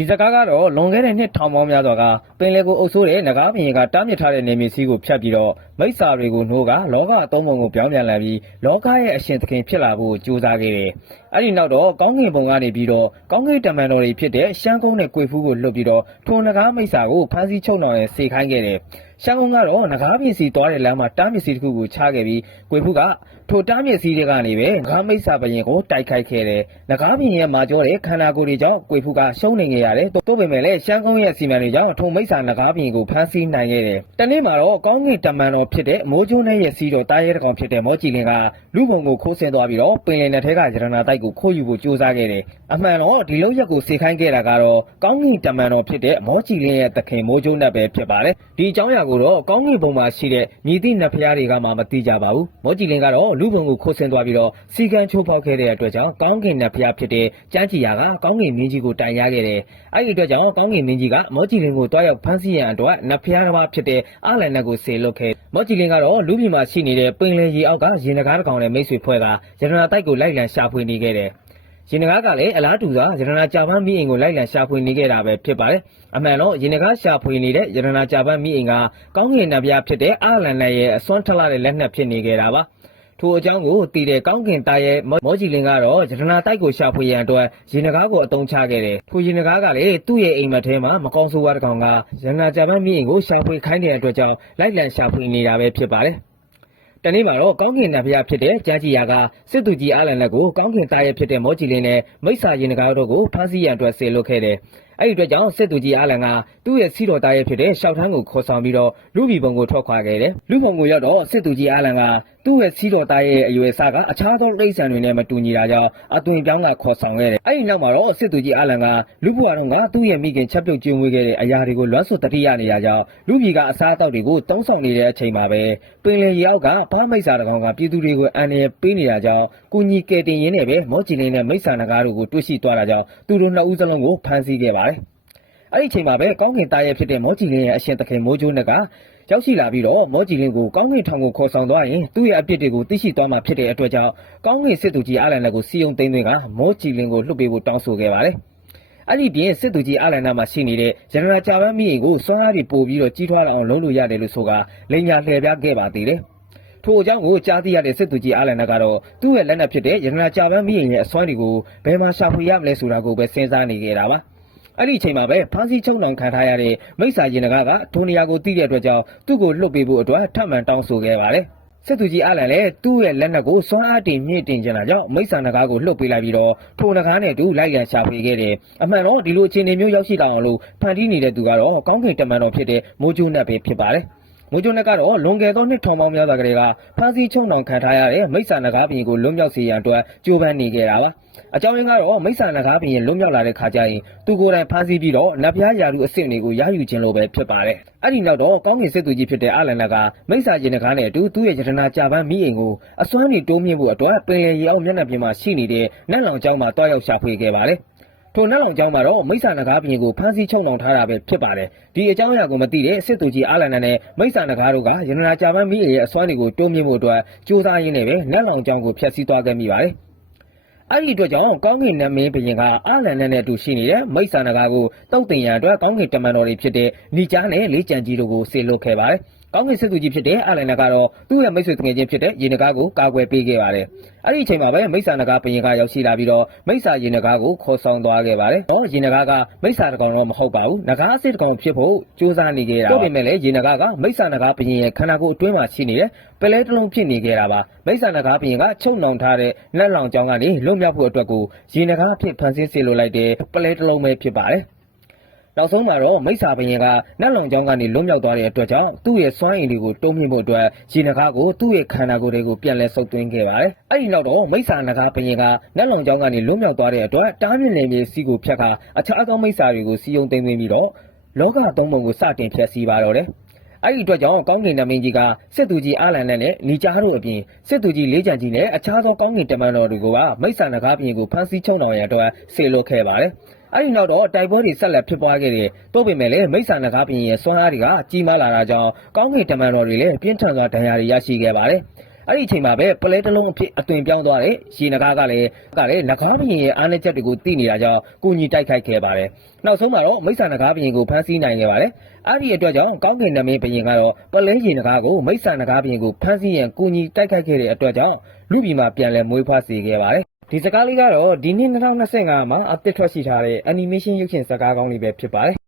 ဒီစကားကတော့လွန်ခဲ့တဲ့နှစ်ထောင်ပေါင်းများစွာကပင်လယ်ကိုအုပ်ဆိုးတဲ့နဂါးဘရင်ကတားမြစ်ထားတဲ့နေမြေစည်းကိုဖျက်ပြီးတော့မိစ္ဆာတွေကိုနှိုးကလောကအသုံးပုံကိုပြောင်းပြန်လာပြီးလောကရဲ့အရှင်သခင်ဖြစ်လာဖို့ကြိုးစားခဲ့တယ်။အဲ့ဒီနောက်တော့ကောင်းကင်ဘုံကနေပြီးတော့ကောင်းကင်တမန်တော်တွေဖြစ်တဲ့ရှမ်းကုန်းနဲ့ကွေဖူးကိုလွတ်ပြီးတော့ထိုနဂါးမိစ္ဆာကိုဖမ်းဆီးချုပ်နှောင်နဲ့စေခိုင်းခဲ့တယ်။ ရှမ်းကုန်းကတော့နဂါးပြည်စီသွားတဲ့လမ်းမှာတားမြစ်စည်းတစ်ခုကိုချခဲ့ပြီးကွေဖူးကထိုတားမြစ်စည်းတွေကနေပဲနဂါးမိစ္ဆာဘရင်ကိုတိုက်ခိုက်ခဲ့တယ်။နဂါးဘရင်ရဲ့မာကျောတဲ့ခန္ဓာကိုယ်တွေကြောင့်ကွေဖူးကရှုံးနေခဲ့ရတယ်။သို့ပေမဲ့လည်းရှမ်းကုန်းရဲ့စီမံတွေကြောင့်ထိုမိစ္ဆာနဂါးဘရင်ကိုဖမ်းဆီးနိုင်ခဲ့တယ်။တနေ့မှာတော့ကောင်းကင်တမန်တော်ဖြစ်တဲ့မိုးကျိုးနဲ့ရဲ့စီတော်တားရဲတကောင်ဖြစ်တဲ့မောကြည်လင်ကလူပုံကိုခိုးဆင်းသွားပြီးတော့ပင်လယ်နယ်ထဲကရတနာတိုက်ကိုခိုးယူဖို့ကြိုးစားခဲ့တယ်။အမှန်တော့ဒီလုံရက်ကိုစေခိုင်းခဲ့တာကတော့ကောင်းကင်တမန်တော်ဖြစ်တဲ့မောကြည်လင်ရဲ့သခင်မိုးကျိုးနဲ့ပဲဖြစ်ပါတယ်။ဒီအကြောင်းအရာကိုတော့ကောင်းကင်ဘုံမှာရှိတဲ့မြည်သည့်နတ်ဖျားတွေကမှမသိကြပါဘူး။မောကြည်လင်ကတော့လူပုံကိုခိုးဆင်းသွားပြီးတော့စီကံချိုးဖောက်ခဲ့တဲ့အတွက်ကြောင့်ကောင်းကင်နတ်ဖျားဖြစ်တဲ့ကျမ်းကြီးယာကကောင်းကင်မင်းကြီးကိုတိုင်ရခဲ့တယ်။အဲ့ဒီအတွက်ကြောင့်ကောင်းကင်မင်းကြီးကမောကြည်လင်ကိုတွားရောက်ဖမ်းဆီးရန်အတွက်နတ်ဖျားတစ်ပါးဖြစ်တဲ့အာလန်နတ်ကိုဆေလွတ်ခဲ့။မောကြည်လင်ကတော့လူပြည်မှာရှိနေတဲ့ပင်လယ်ရေအောက်ကရင်နဂါးတစ်ကောင်နဲ့မိတ်ဆွေဖွဲ့ကရတနာတိုက်ကိုလိုက်လံရှာဖွေနေခဲ့တယ်။ ရင်နဂါးကလည်းအလားတူစွာရတနာကြာပန်းမိအိမ်ကိုလိုက်လံရှာဖွေနေခဲ့တာပဲဖြစ်ပါတယ်။အမှန်တော့ရင်နဂါးရှာဖွေနေတဲ့ရတနာကြာပန်းမိအိမ်ကကောင်းကင်နတ်ဗျာဖြစ်တဲ့အာလန်နဲ့ရဲ့အစွမ်းထလာတဲ့လက်နက်ဖြစ်နေခဲ့တာပါ။ထိုအကြောင်းကိုတည်တဲ့ကောင်းကင်သားရဲ့မောကြည်လင်ကတော့ရတနာတိုက်ကိုရှာဖွေရန်အတွက်ရင်နဂါးကိုအတုံးချခဲ့တယ်။ထိုရင်နဂါးကလည်းသူ့ရဲ့အိမ်မက်ထဲမှာမကောင်းဆိုးဝါးတစ်ကောင်ကရတနာကြာပန်းမိအိမ်ကိုရှာဖွေခိုင်းတဲ့အတွက်ကြောင့်လိုက်လံရှာဖွေနေတာပဲဖြစ်ပါတယ်။ တနေ့မှာတော့ကောင်းကင်နတ်ဖျားဖြစ်တဲ့ကျမ်းကြီးယာကစစ်သူကြီးအာလန်လက်ကိုကောင်းကင်သားရဲ့ဖြစ်တဲ့မောကြည်လင်းနဲ့မိစ္ဆာရင်နဂါတို့ကိုဖမ်းဆီးရန်အတွက်ဆေလွတ်ခဲ့တယ်။ အဲ့ဒီအတွက်ကြောင့်စစ်သူကြီးအာလန်ကသူ့ရဲ့စီတော်သားရဲ့ဖြစ်တဲ့ရှောက်ထန်းကိုခေါ်ဆောင်ပြီးတော့လူပြည်ပုံကိုထွက်ခွာခဲ့တယ်။လူပုံကိုရောက်တော့စစ်သူကြီးအာလန်ကသူ့ရဲ့စီတော်သားရဲ့အရွယ်အစားကအခြားသောတိရစ္ဆာန်တွေနဲ့မတူညီတာကြောင့်အသွင်ပြောင်းကခေါ်ဆောင်ခဲ့တယ်။အဲ့ဒီနောက်မှာတော့စစ်သူကြီးအာလန်ကလူဘွားတော်ကသူ့ရဲ့မိခင်ချက်ပြုတ်ကျွေးမွေးခဲ့တဲ့အရာတွေကိုလွှမ်းဆွတတိရနေတာကြောင့်လူပြည်ကအစားအသောက်တွေကိုတုံးဆောင်နေတဲ့အချိန်မှာပဲပင်လယ်ရေအောက်ကဘားမိစ္ဆာတကောင်ကပြည်သူတွေကိုအန်ရပေးနေတာကြောင့်ကုညီကယ်တင်ရင်းနဲ့ပဲမော့ချီလင်းနဲ့မိစ္ဆာနဂါတို့ကိုတွေ့ရှိသွားတာကြောင့်သူတို့နှစ်ဦးစလုံးကိုဖမ်းဆီးခဲ့ပါတယ်။အဲ့ဒီအချိန်မှာပဲကောင်းကင်သားရဲ့ဖြစ်တဲ့မော့ချီလင်းရဲ့အရှင်သခင်မိုးကျိုးနက်ကရောက်ရှိလာပြီးတော့မော့ချီလင်းကိုကောင်းကင်ထောင်ကိုခေါ်ဆောင်သွားရင်သူ့ရဲ့အပြစ်တွေကိုသိရှိသွားမှာဖြစ်တဲ့အတွက်ကြောင့်ကောင်းကင်စစ်သူကြီးအာလန်လက်ကိုစီယုံသိမ်းသွင်းကမော့ချီလင်းကိုလွှတ်ပေးဖို့တောင်းဆိုခဲ့ပါတယ်။အဲ့ဒီပြင်စစ်သူကြီးအာလန်နာမှာရှိနေတဲ့ရတနာကြာပန်းမိအိမ်ကိုစွမ်းအားတွေပို့ပြီးတော့ကြီးထွားလာအောင်လုပ်လို့ရတယ်လို့ဆိုကလိန်ညာလှည့်ပြားခဲ့ပါသေးတယ်။ထို့အကြောင်းကိုကြားသိရတဲ့စစ်သူကြီးအာလန်နာကတော့သူ့ရဲ့လက်နက်ဖြစ်တဲ့ရတနာကြာပန်းမိအိမ်ရဲ့အစွမ်းတွေကိုဘယ်မှာရှာဖွေရမလဲဆိုတာကိုပဲစဉ်းစားနေခဲ့တာပါ။ အဲ့ဒီအချိန်မှာပဲဖမ်းဆီးချုပ်နှောင်ခံထားရတဲ့မိစ္ဆာရင်နဂါကထိုနေရာကိုသိတဲ့အတွက်ကြောင့်သူ့ကိုလွတ်ပေးဖို့အတွက်ထပ်မံတောင်းဆိုခဲ့ပါတယ်။စစ်သူကြီးအလန်လည်းသူ့ရဲ့လက်နက်ကိုစွမ်းအားတင်မြင့်တင်ကျင်လာကြောင့်မိစ္ဆာနဂါကိုလှုပ်ပေးလိုက်ပြီးတော့ထိုနဂါနဲ့အတူလိုက်လံရှာဖွေခဲ့တယ်။အမှန်တော့ဒီလိုအခြေအနေမျိုးရောက်ရှိလာအောင်လို့ဖန်တီးနေတဲ့သူကတော့ကောင်းကင်တမန်တော်ဖြစ်တဲ့မိုးကျိုးနတ်ပဲဖြစ်ပါတယ်။ မိုးကျိုးနက်ကတော့လွန်ခဲ့သောနှစ်ထောင်ပေါင်းများစွာကတည်းကဖမ်းဆီးချုပ်နှောင်ခံထားရတဲ့မိစ္ဆာနဂါပြင်ကိုလွတ်မြောက်စေရန်အတွက်ကြိုးပမ်းနေခဲ့တာပါ။အကြောင်းရင်းကတော့မိစ္ဆာနဂါပြင်လွတ်မြောက်လာတဲ့ခါကျရင်သူကိုယ်တိုင်ဖမ်းဆီးပြီးတော့နတ်ပြားယာရုအစ်စ်တွေကိုရယူခြင်းလိုပဲဖြစ်ပါတယ်။အဲ့ဒီနောက်တော့ကောင်းကင်စစ်သူကြီးဖြစ်တဲ့အာလန်နကမိစ္ဆာရင်နဂါနဲ့အတူသူ့ရဲ့ယတနာကြာပန်းမိအိမ်ကိုအစွမ်းနေတိုးမြင့်ဖို့အတွက်ပင်လယ်ရေအောက်မျက်နှာပြင်မှာရှိနေတဲ့နတ်လောင်ကျောင်းမှာတွားရောက်ရှာဖွေခဲ့ပါတယ်။ ထိုနတ်လောင်ကျောင်းမှာတော့မိစ္ဆာနဂါပြင်ကိုဖမ်းဆီးချုပ်နှောင်ထားတာပဲဖြစ်ပါတယ်ဒီအကြောင်းအရာကိုမသိတဲ့စစ်သူကြီးအာလန်နနဲ့မိစ္ဆာနဂါတို့ကရတနာကြာပန်းမိရဲ့အစွမ်းတွေကိုတိုးမြင့်ဖို့အတွက်စူးစမ်းရင်းနဲ့ပဲနတ်လောင်ကျောင်းကိုဖျက်ဆီးသွားခဲ့မိပါတယ်အဲ့ဒီအတွက်ကြောင့်ကောင်းကင်နတ်မင်းဘရင်ကအာလန်နဲ့နဲ့အတူရှိနေတဲ့မိစ္ဆာနဂါကိုတောက်တင်ရန်အတွက်ကောင်းကင်တမန်တော်တွေဖြစ်တဲ့နီချားနဲ့လေးကြံကြီးတို့ကိုဆေလွတ်ခဲ့ပါတယ် ကောင်းကင်စစ်သူကြီးဖြစ်တဲ့အာလန်နကတော့သူ့ရဲ့မိတ်ဆွေတငယ်ချင်းဖြစ်တဲ့ရေနဂါကိုကာကွယ်ပေးခဲ့ပါတယ်။အဲ့ဒီအချိန်မှာပဲမိစ္ဆာနဂါဘရင်ကရောက်ရှိလာပြီးတော့မိစ္ဆာရေနဂါကိုခေါ်ဆောင်သွားခဲ့ပါတယ်။တော့ရေနဂါကမိစ္ဆာတကောင်တော့မဟုတ်ပါဘူး။နဂါအစ်စ်တကောင်ဖြစ်ဖို့စူးစမ်းနေခဲ့တာ။ဒါပေမဲ့လည်းရေနဂါကမိစ္ဆာနဂါဘရင်ရဲ့ခန္ဓာကိုယ်အတွင်းမှာရှိနေတဲ့ပလဲတစ်လုံးဖြစ်နေခဲ့တာပါ။မိစ္ဆာနဂါဘရင်ကချုပ်နှောင်ထားတဲ့လက်လောင်ကြောင်းကနေလွတ်မြောက်ဖို့အတွက်ကိုရေနဂါအဖြစ်ဖန်ဆင်းစေလိုလိုက်တဲ့ပလဲတစ်လုံးပဲဖြစ်ပါတယ်။ နောက်ဆုံးမှာတော့မိစ္ဆာဘရင်ကနတ်လောင်ကျောင်းကနေလွတ်မြောက်သွားတဲ့အတွက်ကြောင့်သူ့ရဲ့စွမ်းအင်တွေကိုတိုးမြင့်ဖို့အတွက်ရေနဂါကိုသူ့ရဲ့ခန္ဓာကိုယ်တွေကိုပြန်လဲဆုပ်သွင်းခဲ့ပါတယ်။အဲ့ဒီနောက်တော့မိစ္ဆာနဂါဘရင်ကနတ်လောင်ကျောင်းကနေလွတ်မြောက်သွားတဲ့အတွက်တားမြင့်နယ်မြေစီးကိုဖျက်ကအခြားသောမိစ္ဆာတွေကိုစီယုံသိမ်းသွင်းပြီးတော့လောကသုံးပုံကိုစတင်ဖျက်ဆီးပါတော့တယ်။အဲ့ဒီအတွက်ကြောင့်ကောင်းကင်နမင်းကြီးကစစ်သူကြီးအာလန်နဲ့နီချားတို့အပြင်စစ်သူကြီးလေးချန်ကြီးနဲ့အခြားသောကောင်းကင်တမန်တော်တွေကမိစ္ဆာနဂါပြင်ကိုဖမ်းဆီးချုပ်နှောင်ရန်အတွက်ဆေလွတ်ခဲ့ပါတယ်။ အဲ့ဒီနောက်တော့တိုက်ပွဲတွေဆက်လက်ဖြစ်ပွားခဲ့တယ်။သို့ပေမဲ့လည်းမိစ္ဆာနဂါပြင်ရဲ့စွမ်းအားတွေကကြီးမားလာတာကြောင့်ကောင်းကင်တမန်တော်တွေလည်းပြင်းထန်စွာဒဏ်ရာတွေရရှိခဲ့ပါတယ်။အဲ့ဒီအချိန်မှာပဲပလဲတစ်လုံးအဖြစ်အသွင်ပြောင်းသွားတဲ့ရေနဂါကလည်းကလည်းနဂါဘရင်ရဲ့အားနည်းချက်တွေကိုသိနေတာကြောင့်ကိုကြီးတိုက်ခိုက်ခဲ့ပါတယ်နောက်ဆုံးမှာတော့မိစ္ဆာနဂါဘရင်ကိုဖမ်းဆီးနိုင်ခဲ့ပါတယ်အဲ့ဒီအတွက်ကြောင့်ကောင်းကင်နမင်းဘရင်ကတော့ပလဲရေနဂါကိုမိစ္ဆာနဂါဘရင်ကိုဖမ်းဆီးရန်ကိုကြီးတိုက်ခိုက်ခဲ့တဲ့အတွက်ကြောင့်လူပြည်မှာပြန်လည်မွေးဖွားစေခဲ့ပါတယ် ဒီစကားလေးကတော့ ဒီနှစ်2025မှာ အသစ်ထွက်ရှိထားတဲ့ animation ရုပ်ရှင်ဇာတ်ကားကောင်းလေးပဲ ဖြစ်ပါတယ်